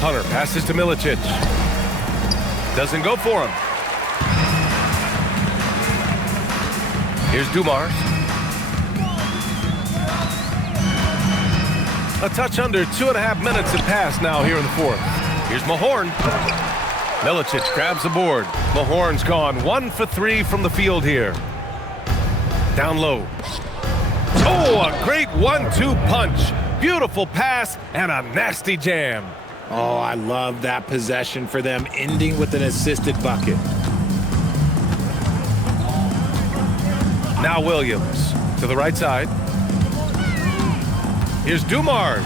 Hunter passes to Milicic. Doesn't go for him. Here's Dumars. A touch under 2.5 minutes have passed now here in the fourth. Here's Mahorn. Milicic grabs the board. Mahorn's gone 1 for 3 from the field here. Down low. Oh, a great 1-2 punch. Beautiful pass and a nasty jam. Oh, I love that possession for them, ending with an assisted bucket. Now Williams to the right side. Here's Dumars.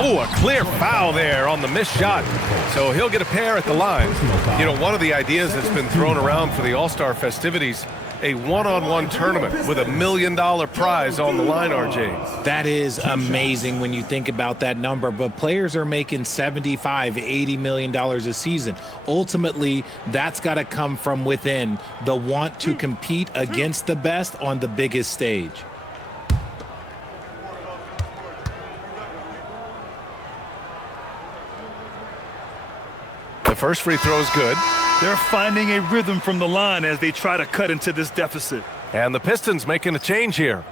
Oh, a clear foul there on the missed shot. So he'll get a pair at the line. You know, one of the ideas that's been thrown around for the All-Star festivities, a one-on-one tournament with $1 million prize on the line, RJ. That is amazing when you think about that number, but players are making $75, $80 million a season. Ultimately, that's got to come from within, the want to compete against the best on the biggest stage. The first free throw is good. They're finding a rhythm from the line as they try to cut into this deficit. And the Pistons making a change here.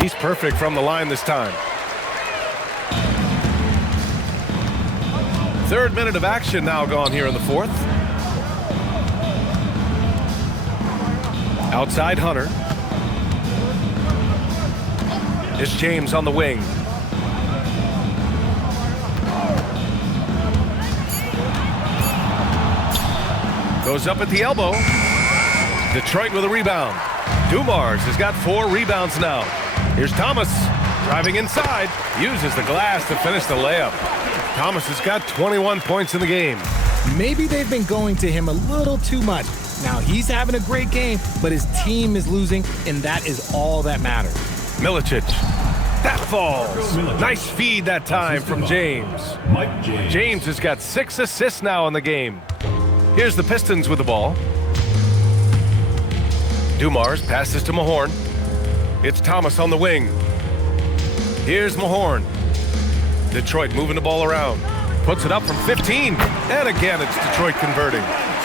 He's perfect from the line this time. Third minute of action now gone here in the fourth. Outside Hunter. It's James on the wing. Goes up at the elbow. Detroit with a rebound. Dumars has got 4 rebounds now. Here's Thomas driving inside. Uses the glass to finish the layup. Thomas has got 21 points in the game. Maybe they've been going to him a little too much. Now he's having a great game, but his team is losing, and that is all that matters. Milicic. That falls. Nice feed that time from James. James has got 6 assists now in the game. Here's the Pistons with the ball. Dumars passes to Mahorn. It's Thomas on the wing. Here's Mahorn. Detroit moving the ball around. Puts it up from 15. And again, it's Detroit converting.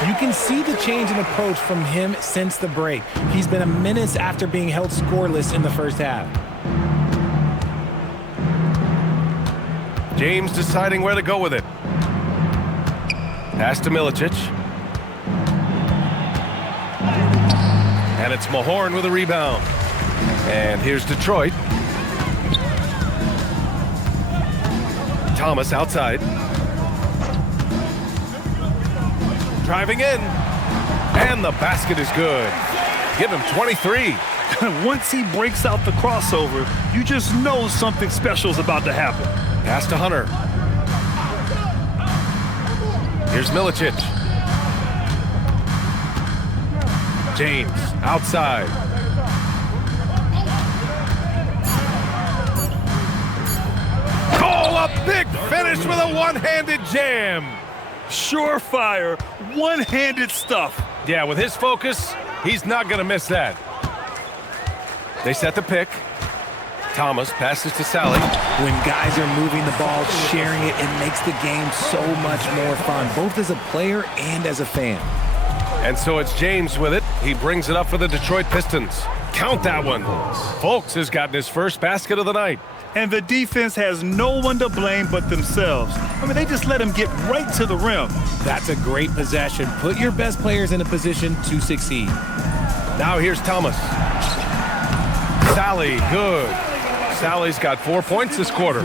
You can see the change in approach from him since the break. He's been a menace after being held scoreless in the first half. James deciding where to go with it. Pass to Milicic. And it's Mahorn with a rebound. And here's Detroit. Thomas outside. Driving in. And the basket is good. Give him 23. Once he breaks out the crossover, you just know something special is about to happen. Pass to Hunter. Here's Milicic. James outside. Oh, a big finish with a one-handed jam. Surefire, one-handed stuff. Yeah, with his focus, he's not going to miss that. They set the pick. Thomas passes to Sally. When guys are moving the ball, sharing it, it makes the game so much more fun, both as a player and as a fan. And so it's James with it. He brings it up for the Detroit Pistons. Count that one. Folks has gotten his first basket of the night. And the defense has no one to blame but themselves. I mean, they just let him get right to the rim. That's a great possession. Put your best players in a position to succeed. Now here's Thomas. Sally, good. Sally's got 4 points this quarter.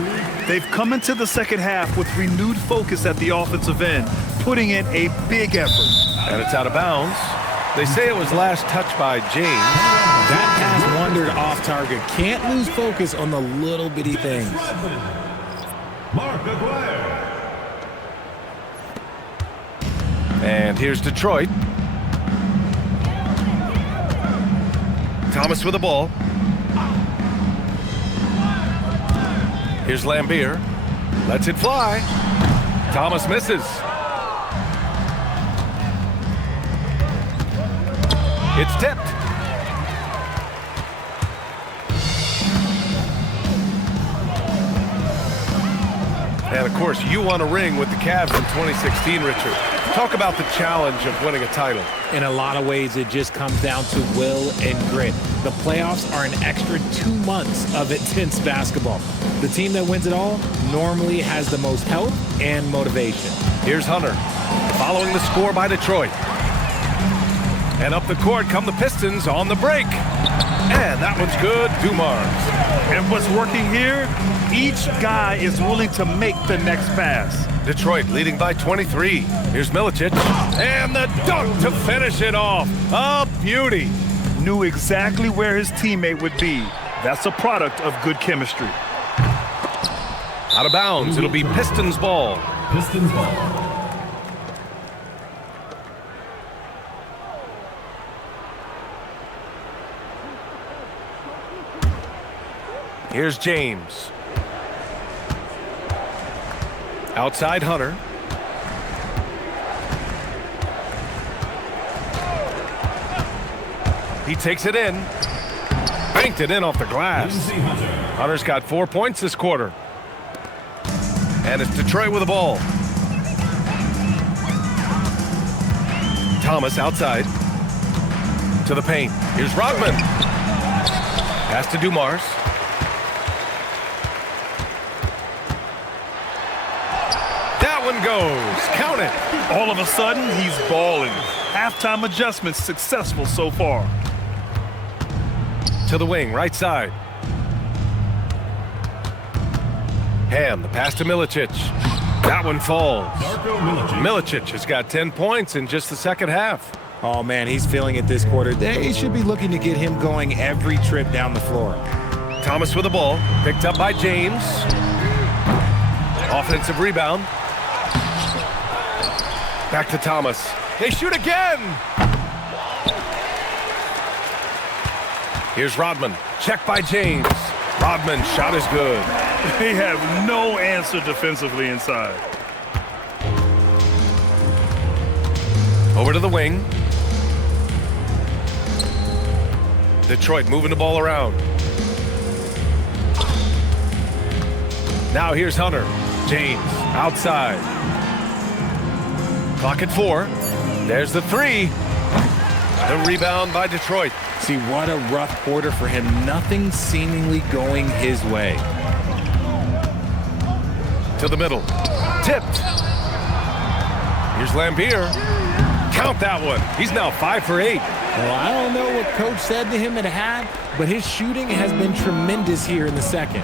They've come into the second half with renewed focus at the offensive end, putting in a big effort. And it's out of bounds. They say it was last touched by James. That pass wandered off target. Can't lose focus on the little bitty things. Mark Aguirre. And here's Detroit. Thomas with the ball. Here's Lambier. Lets it fly. Thomas misses. It's tipped. And, of course, you won a ring with the Cavs in 2016, Richard. Talk about the challenge of winning a title. In a lot of ways, it just comes down to will and grit. The playoffs are an extra 2 months of intense basketball. The team that wins it all normally has the most health and motivation. Here's Hunter, following the score by Detroit. And up the court come the Pistons on the break. And that one's good, Dumars. And what's working here? Each guy is willing to make the next pass. Detroit leading by 23. Here's Milicic. And the dunk to finish it off. A beauty. Knew exactly where his teammate would be. That's a product of good chemistry. Out of bounds. It'll be Pistons ball. Pistons ball. Here's James. Outside Hunter. He takes it in. Banked it in off the glass. Hunter's got 4 points this quarter. And it's Detroit with the ball. Thomas outside. To the paint. Here's Rodman. Pass to Dumars. one goes. Count it. All of a sudden, he's balling. Halftime adjustments successful so far. To the wing, right side. Ham, the pass to Milicic. That one falls. Milicic has got 10 points in just the second half. Oh, man, he's feeling it this quarter. They should be looking to get him going every trip down the floor. Thomas with the ball, picked up by James. Offensive rebound. Back to Thomas. They shoot again. Here's Rodman. Check by James. Rodman, shot is good. They have no answer defensively inside. Over to the wing. Detroit moving the ball around. Now here's Hunter. James outside. Clock at 4. There's the 3. The rebound by Detroit. See, what a rough quarter for him. Nothing seemingly going his way. To the middle. Tipped. Here's Lambier. Count that one. He's now 5 for 8. Well, I don't know what Coach said to him at half, but his shooting has been tremendous here in the second.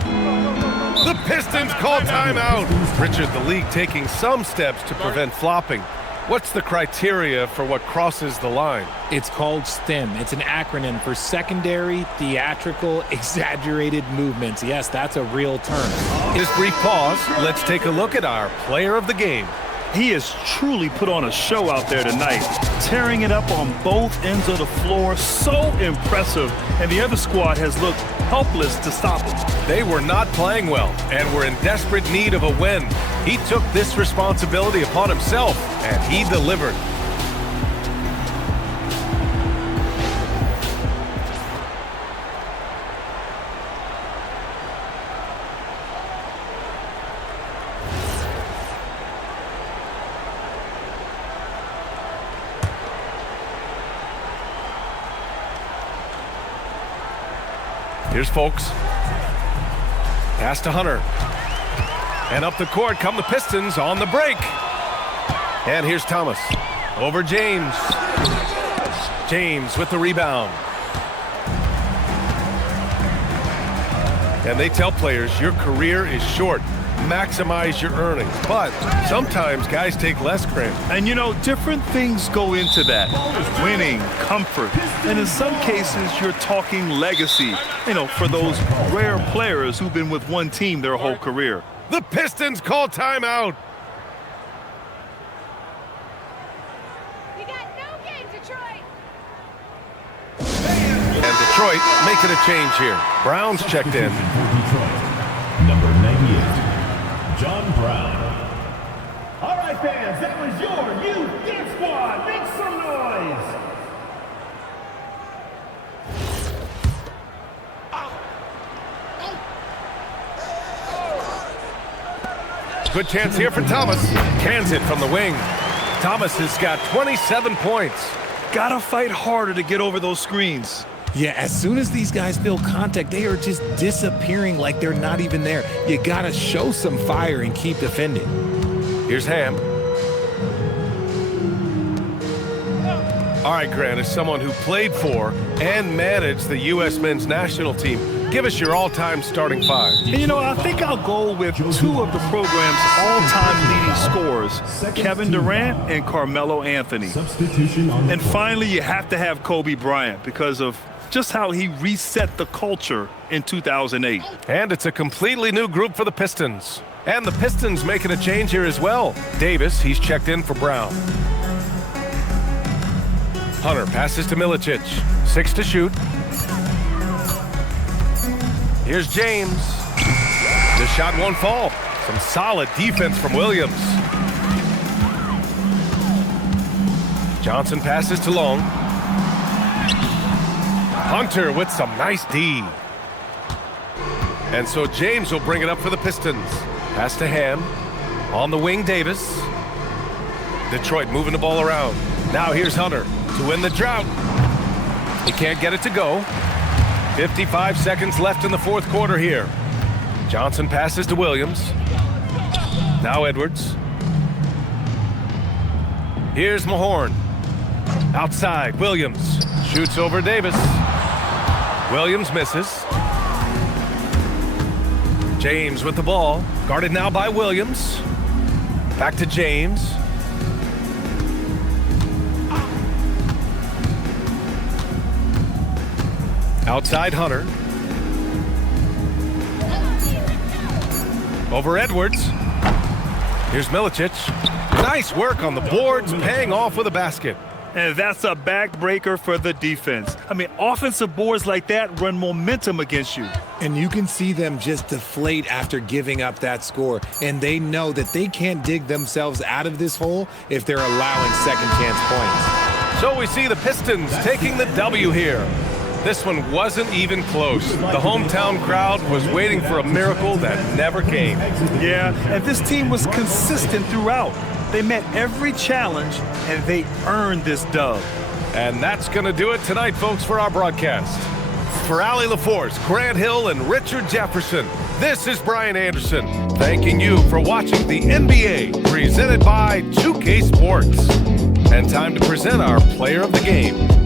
The Pistons call timeout. Richard, the league taking some steps to prevent flopping. What's the criteria for what crosses the line? It's called STEM. It's an acronym for secondary, theatrical, exaggerated movements. Yes, that's a real term. This brief pause, let's take a look at our player of the game. He has truly put on a show out there tonight, tearing it up on both ends of the floor. So impressive, and the other squad has looked helpless to stop him. They were not playing well and were in desperate need of a win. He took this responsibility upon himself, and he delivered. Here's Folks. Pass to Hunter. And up the court come the Pistons on the break. And here's Thomas. Over James. James with the rebound. And they tell players your career is short. Maximize your earnings. But sometimes guys take less credit. And you know, different things go into that. Winning, comfort, and in some cases, you're talking legacy. You know, for those rare players who've been with one team their whole career. The Pistons call timeout. You got no game, Detroit. And Detroit making a change here. Brown's checked in. Number 98. John Brown. All right, fans, that was your youth dance squad. Make some noise. Good chance here for Thomas. Cans it from the wing. Thomas has got 27 points. Gotta fight harder to get over those screens. Yeah, as soon as these guys feel contact, they are just disappearing like they're not even there. You gotta show some fire and keep defending. Here's Ham. All right, Grant, as someone who played for and managed the U.S. men's national team, give us your all-time starting 5. And you know, I think I'll go with 2 of the program's all-time leading scorers, Kevin Durant and Carmelo Anthony. And finally, you have to have Kobe Bryant because of just how he reset the culture in 2008. And it's a completely new group for the Pistons. And the Pistons making a change here as well. Davis, he's checked in for Brown. Hunter passes to Milicic. 6 to shoot. Here's James. The shot won't fall. Some solid defense from Williams. Johnson passes to Long. Hunter with some nice D. And so James will bring it up for the Pistons. Pass to Ham. On the wing, Davis. Detroit moving the ball around. Now here's Hunter to win the drought. He can't get it to go. 55 seconds left in the fourth quarter here. Johnson passes to Williams. Now Edwards. Here's Mahorn. Outside, Williams. Shoots over Davis. Williams misses. James with the ball. Guarded now by Williams. Back to James. Outside Hunter. Over Edwards. Here's Milicic. Nice work on the boards, paying off with a basket. And that's a backbreaker for the defense. I mean, offensive boards like that run momentum against you. And you can see them just deflate after giving up that score. And they know that they can't dig themselves out of this hole if they're allowing second chance points. So we see the Pistons taking the W here. This one wasn't even close. The hometown crowd was waiting for a miracle that never came. Yeah, and this team was consistent throughout. They met every challenge, and they earned this dub. And that's going to do it tonight, folks, for our broadcast. For Allie LaForce, Grant Hill, and Richard Jefferson, this is Brian Anderson, thanking you for watching the NBA, presented by 2K Sports. And time to present our player of the game.